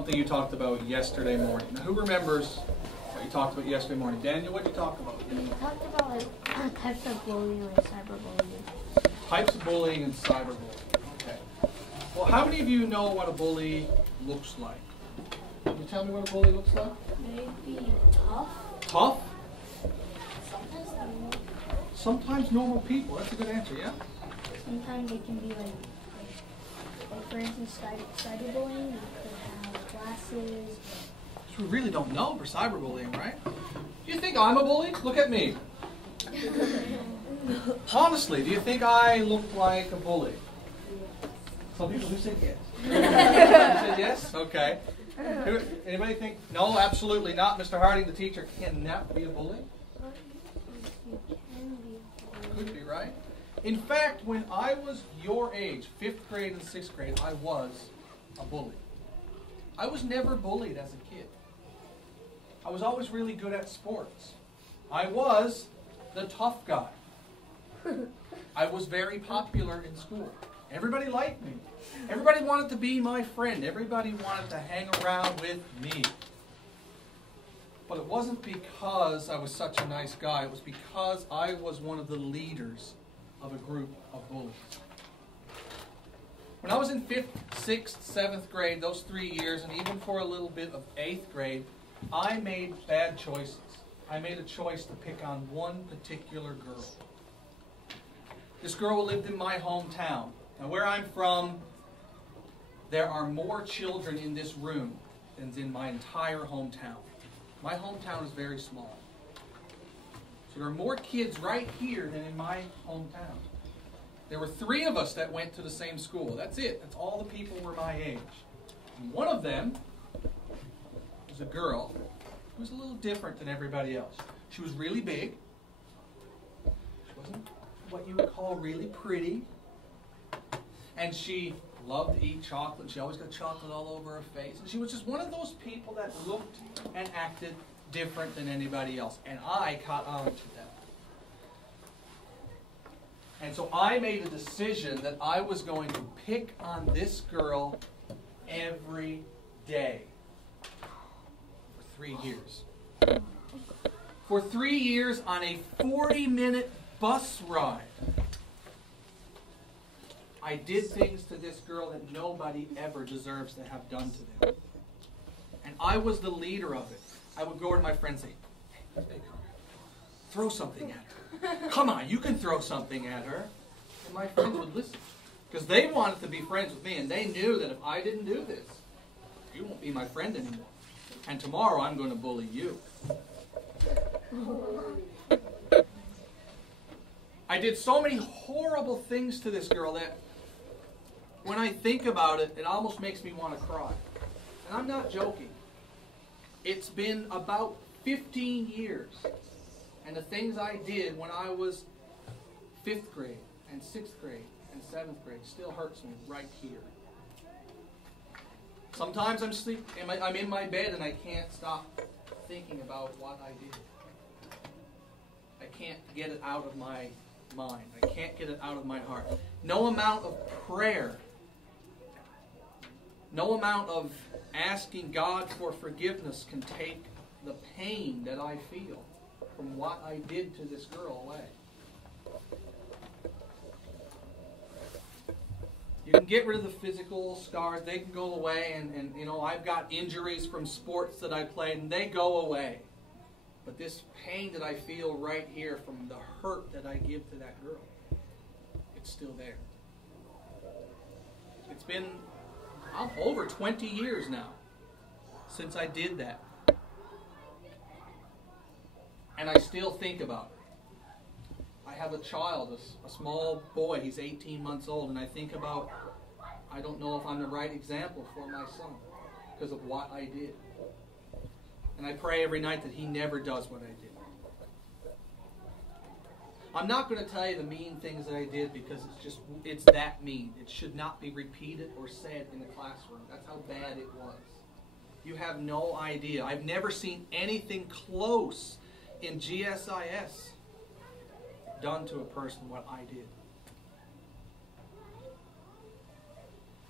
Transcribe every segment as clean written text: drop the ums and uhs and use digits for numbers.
Something you talked about yesterday morning. Now, who remembers what you talked about yesterday morning? Daniel, what did you talk about? We talked about like types of bullying, like cyberbullying. Types of bullying and cyberbullying. Okay. Well, how many of you know what a bully looks like? Can you tell me what a bully looks like? Maybe tough. Tough? Sometimes normal. Sometimes normal people. That's a good answer, yeah? Sometimes they can be like for instance, cyberbullying. You could have classes. We really don't know for cyberbullying, right? Do you think I'm a bully? Look at me. Honestly, do you think I look like a bully? Some people who said yes. You said yes? Okay. Anybody think? No, absolutely not. MrHarding, the teacher, cannot be a bully. You can be. Could be, right? In fact, when I was your age, 5th grade and 6th grade, I was a bully. I was never bullied as a kid. I was always really good at sports. I was the tough guy. I was very popular in school. Everybody liked me. Everybody wanted to be my friend. Everybody wanted to hang around with me. But it wasn't because I was such a nice guy. It was because I was one of the leaders of a group of bullies. When I was in 5th, 6th, 7th grade, those 3 years, and even for a little bit of 8th grade, I made bad choices. I made a choice to pick on one particular girl. This girl lived in my hometown. Now, where I'm from, there are more children in this room than in my entire hometown. My hometown is very small. So there are more kids right here than in my hometown. There were 3 of us that went to the same school. That's it. That's all the people were my age. And one of them was a girl who was a little different than everybody else. She was really big. She wasn't what you would call really pretty. And she loved to eat chocolate. She always got chocolate all over her face. And she was just one of those people that looked and acted different than anybody else. And I caught on to that. And so I made a decision that I was going to pick on this girl every day for 3 years. For 3 years on a 40-minute bus ride, I did things to this girl that nobody ever deserves to have done to them. And I was the leader of it. I would go over to my friends and say, hey, throw something at her. Come on, you can throw something at her. And my friends would listen. Because they wanted to be friends with me, and they knew that if I didn't do this, you won't be my friend anymore. And tomorrow I'm going to bully you. I did so many horrible things to this girl that when I think about it, it almost makes me want to cry. And I'm not joking. It's been about 15 years. And the things I did when I was 5th grade and 6th grade and 7th grade still hurts me right here. Sometimes I'm in my bed and I can't stop thinking about what I did. I can't get it out of my mind. I can't get it out of my heart. No amount of prayer, no amount of asking God for forgiveness can take the pain that I feel from what I did to this girl away. You can get rid of the physical scars. They can go away. And you know, I've got injuries from sports that I played, and they go away. But this pain that I feel right here from the hurt that I give to that girl, it's still there. It's been over 20 years now since I did that. And I still think about it. I have a child, a small boy, he's 18 months old, and I think about, I don't know if I'm the right example for my son because of what I did. And I pray every night that he never does what I did. I'm not going to tell you the mean things that I did because it's that mean. It should not be repeated or said in the classroom. That's how bad it was. You have no idea. I've never seen anything close in GSIS done to a person what I did.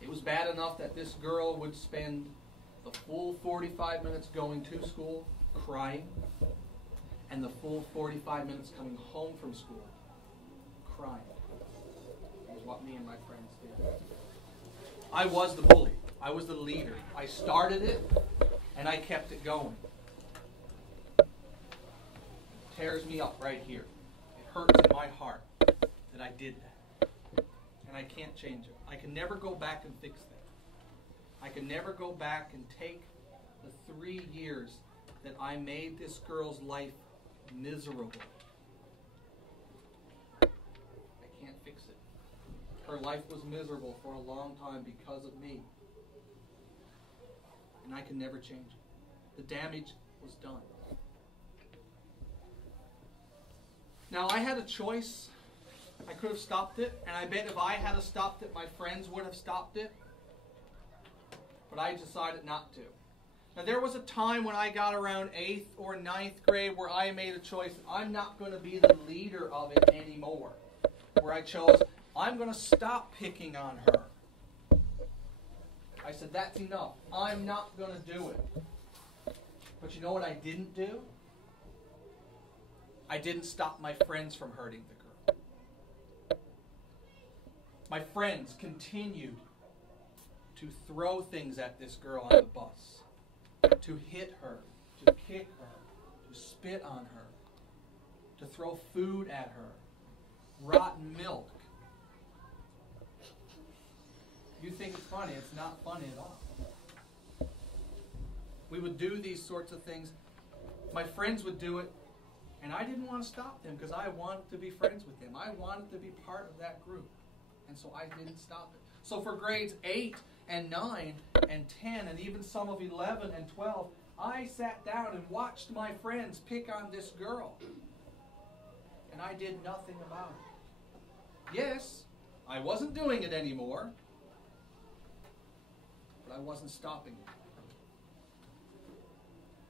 It was bad enough that this girl would spend The full 45 minutes going to school, crying, and the full 45 minutes coming home from school, crying. That was what me and my friends did. I was the bully. I was the leader. I started it, and I kept it going. It tears me up right here. It hurts in my heart that I did that. And I can't change it. I can never go back and fix that. I can never go back and take the 3 years that I made this girl's life miserable. I can't fix it. Her life was miserable for a long time because of me. And I can never change it. The damage was done. Now, I had a choice. I could have stopped it, and I bet if I had stopped it, my friends would have stopped it. But I decided not to. Now, there was a time when I got around 8th or 9th grade where I made a choice. I'm not going to be the leader of it anymore. Where I chose, I'm going to stop picking on her. I said, that's enough. I'm not going to do it. But you know what I didn't do? I didn't stop my friends from hurting the girl. My friends continued to throw things at this girl on the bus, to hit her, to kick her, to spit on her, to throw food at her, rotten milk. You think it's funny. It's not funny at all. We would do these sorts of things. My friends would do it, and I didn't want to stop them because I wanted to be friends with them. I wanted to be part of that group, and so I didn't stop it. So for grades 8 and 9 and 10 and even some of 11 and 12, I sat down and watched my friends pick on this girl, and I did nothing about it. Yes, I wasn't doing it anymore, but I wasn't stopping it.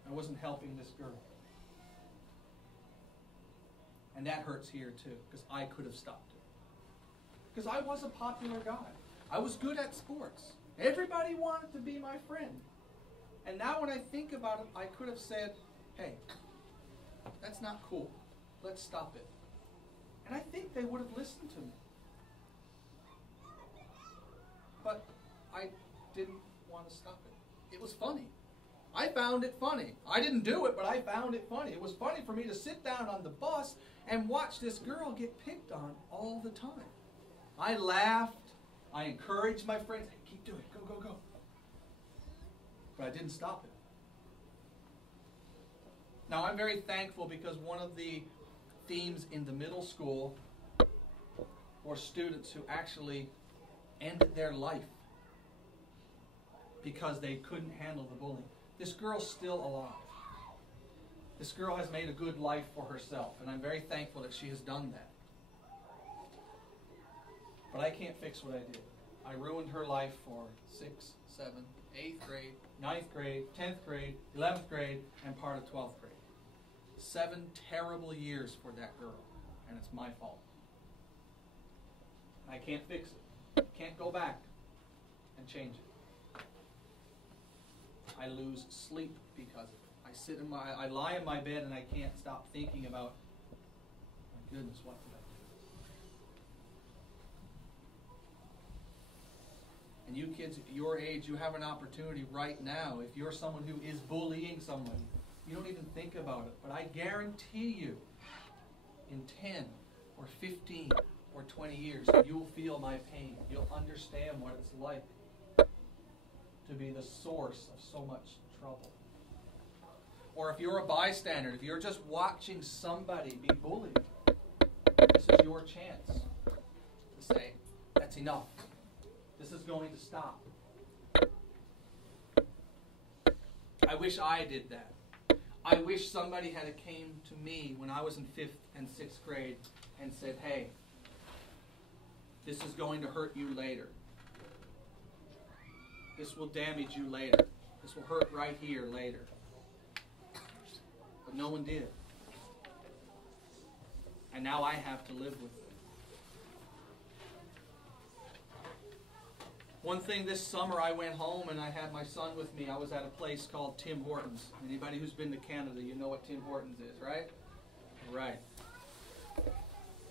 I wasn't helping this girl. And that hurts here too, because I could have stopped it. Because I was a popular guy. I was good at sports. Everybody wanted to be my friend. And now when I think about it, I could have said, hey, that's not cool. Let's stop it. And I think they would have listened to me. But I didn't want to stop it. It was funny. I found it funny. I didn't do it, but I found it funny. It was funny for me to sit down on the bus and watch this girl get picked on all the time. I laughed. I encouraged my friends. Hey, keep doing it. Go, go, go. But I didn't stop it. Now, I'm very thankful because one of the themes in the middle school were students who actually ended their life because they couldn't handle the bullying. This girl's still alive. This girl has made a good life for herself, and I'm very thankful that she has done that. But I can't fix what I did. I ruined her life for 6th, 7th, 8th grade, 9th grade, 10th grade, 11th grade, and part of 12th grade. 7 terrible years for that girl, and it's my fault. I can't fix it. Can't go back and change it. I lose sleep because of it. I lie in my bed and I can't stop thinking about, my goodness, what did I do? And you kids your age, you have an opportunity right now. If you're someone who is bullying somebody, you don't even think about it. But I guarantee you, in 10 or 15 or 20 years, you'll feel my pain. You'll understand what it's like to be the source of so much trouble. Or if you're a bystander, if you're just watching somebody be bullied, this is your chance to say, that's enough. This is going to stop. I wish I did that. I wish somebody had came to me when I was in 5th and 6th grade and said, hey, this is going to hurt you later. This will damage you later. This will hurt right here later. But no one did. And now I have to live with it. One thing this summer, I went home and I had my son with me. I was at a place called Tim Hortons. Anybody who's been to Canada, you know what Tim Hortons is, right? Right.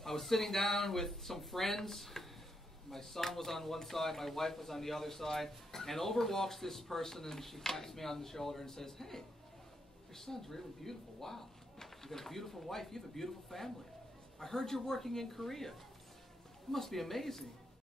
I was sitting down with some friends. My son was on one side, my wife was on the other side, and over walks this person and she taps me on the shoulder and says, "Hey, your son's really beautiful. Wow. You've got a beautiful wife. You have a beautiful family. I heard you're working in Korea. It must be amazing."